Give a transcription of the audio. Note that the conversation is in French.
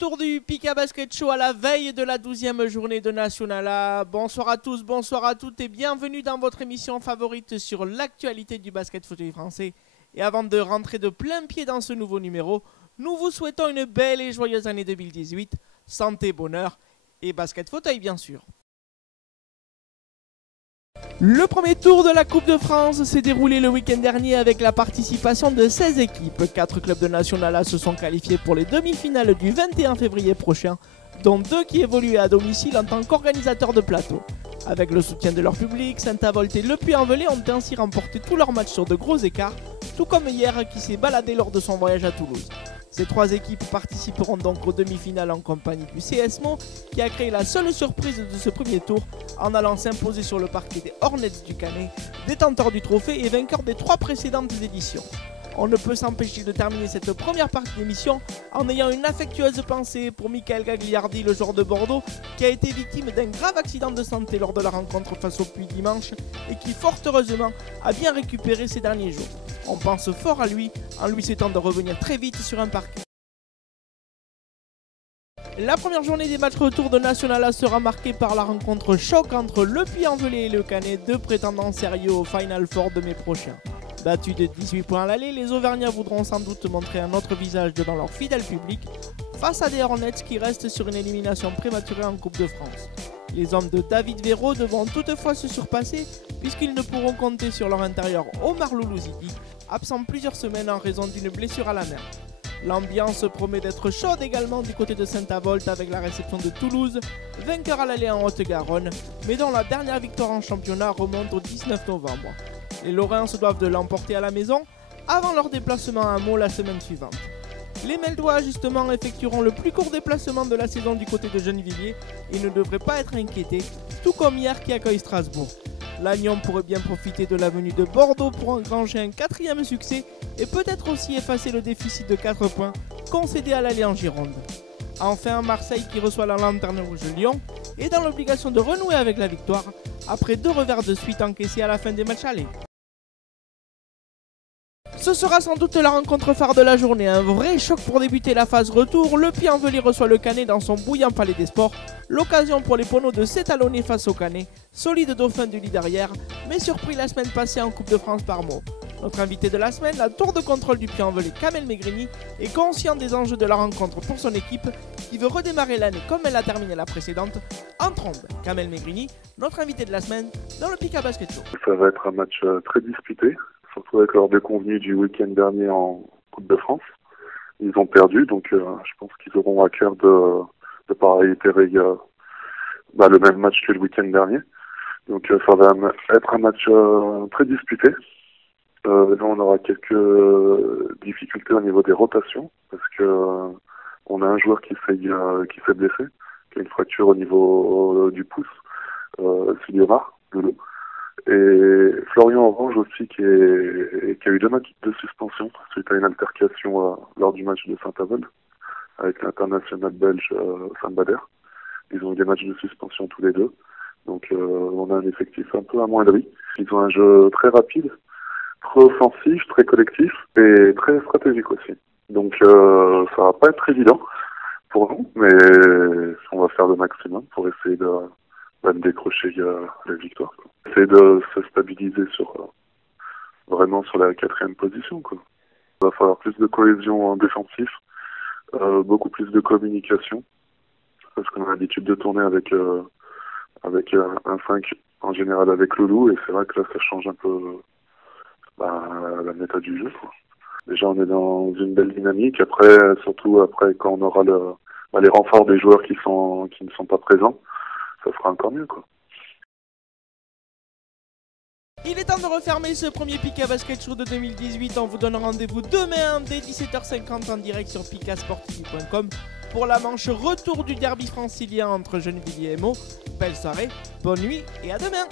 retour du Pika Basket Show à la veille de la 12e journée de National A. Bonsoir à tous, bonsoir à toutes et bienvenue dans votre émission favorite sur l'actualité du basket fauteuil français. Et avant de rentrer de plein pied dans ce nouveau numéro, nous vous souhaitons une belle et joyeuse année 2018. Santé, bonheur et basket fauteuil bien sûr. Le premier tour de la Coupe de France s'est déroulé le week-end dernier avec la participation de 16 équipes. 4 clubs de National A se sont qualifiés pour les demi-finales du 21 février prochain, dont 2 qui évoluaient à domicile en tant qu'organisateurs de plateau. Avec le soutien de leur public, Saint-Avold et Le Puy-en-Velay ont ainsi remporté tous leurs matchs sur de gros écarts, tout comme hier qui s'est baladé lors de son voyage à Toulouse. Ces 3 équipes participeront donc aux demi-finales en compagnie du CSMO qui a créé la seule surprise de ce premier tour en allant s'imposer sur le parquet des Hornets du Canet, détenteurs du trophée et vainqueurs des 3 précédentes éditions. On ne peut s'empêcher de terminer cette première partie d'émission en ayant une affectueuse pensée pour Michael Gagliardi, le joueur de Bordeaux, qui a été victime d'un grave accident de santé lors de la rencontre face au Puy dimanche et qui fort heureusement a bien récupéré ces derniers jours. On pense fort à lui en lui souhaitant de revenir très vite sur un parquet. La première journée des matchs retour de National A sera marquée par la rencontre choc entre Le Puy-en-Velay et le Canet, 2 prétendants sérieux au Final Four de mai prochain. Battus de 18 points à l'aller, les Auvergnats voudront sans doute montrer un autre visage devant leur fidèle public face à des Hornets qui restent sur une élimination prématurée en Coupe de France. Les hommes de David Véro devront toutefois se surpasser puisqu'ils ne pourront compter sur leur intérieur Omar Loulouzidi, absent plusieurs semaines en raison d'une blessure à la main. L'ambiance promet d'être chaude également du côté de Saint-Avold avec la réception de Toulouse, vainqueur à l'aller en Haute-Garonne, mais dont la dernière victoire en championnat remonte au 19 novembre. Les Lorrains se doivent de l'emporter à la maison avant leur déplacement à Meaux la semaine suivante. Les Meldois justement effectueront le plus court déplacement de la saison du côté de Gennevilliers et ne devraient pas être inquiétés, tout comme hier qui accueille Strasbourg. Lannion pourrait bien profiter de la venue de Bordeaux pour engranger un 4e succès et peut-être aussi effacer le déficit de 4 points concédé à l'aller en Gironde. Enfin, Marseille qui reçoit la Lanterne Rouge Lyon est dans l'obligation de renouer avec la victoire après 2 revers de suite encaissés à la fin des matchs allés. Ce sera sans doute la rencontre phare de la journée, un vrai choc pour débuter la phase retour. Le Puy-en-Velay reçoit le Canet dans son bouillant palais des sports. L'occasion pour les Poneaux de s'étalonner face au Canet, solide dauphin du lit derrière, mais surpris la semaine passée en Coupe de France par Meaux. Notre invité de la semaine, la tour de contrôle du Puy-en-Velay, Kamel Megrini, est conscient des enjeux de la rencontre pour son équipe qui veut redémarrer l'année comme elle l'a terminé la précédente, en trombe. Kamel Megrini, notre invité de la semaine dans le Pika Basket Show. Ça va être un match très disputé, surtout avec leur déconvenue du week-end dernier en Coupe de France. Ils ont perdu, donc je pense qu'ils auront à cœur de pas réitérer le même match que le week-end dernier. Donc ça va être un match très disputé. Là, on aura quelques difficultés au niveau des rotations parce que on a un joueur qui s'est blessé, qui a une fracture au niveau du pouce, Siliomar, Loulou. Et Florian Orange aussi qui a eu 2 matchs de suspension suite à une altercation lors du match de Saint-Avold avec l'international belge Saint-Bader. Ils ont eu des matchs de suspension tous les 2. Donc on a un effectif un peu amoindri. Ils ont un jeu très rapide, très offensif, très collectif et très stratégique aussi. Donc ça va pas être évident pour nous, mais on va faire le maximum pour essayer de décrocher la victoire, quoi. Essayer de se stabiliser vraiment sur la 4e position, quoi. Il va falloir plus de cohésion en défensif, beaucoup plus de communication, parce qu'on a l'habitude de tourner avec un 5 en général avec Loulou, et c'est vrai que là ça change un peu la méthode du jeu, quoi. Déjà on est dans une belle dynamique, surtout après quand on aura les renforts des joueurs qui ne sont pas présents, ça sera encore mieux, quoi. Il est temps de refermer ce premier Pika Basket Show de 2018. On vous donne rendez-vous demain dès 17h50 en direct sur pikasporttv.com pour la manche retour du derby francilien entre Gennevilliers et Meaux. Belle soirée, bonne nuit et à demain.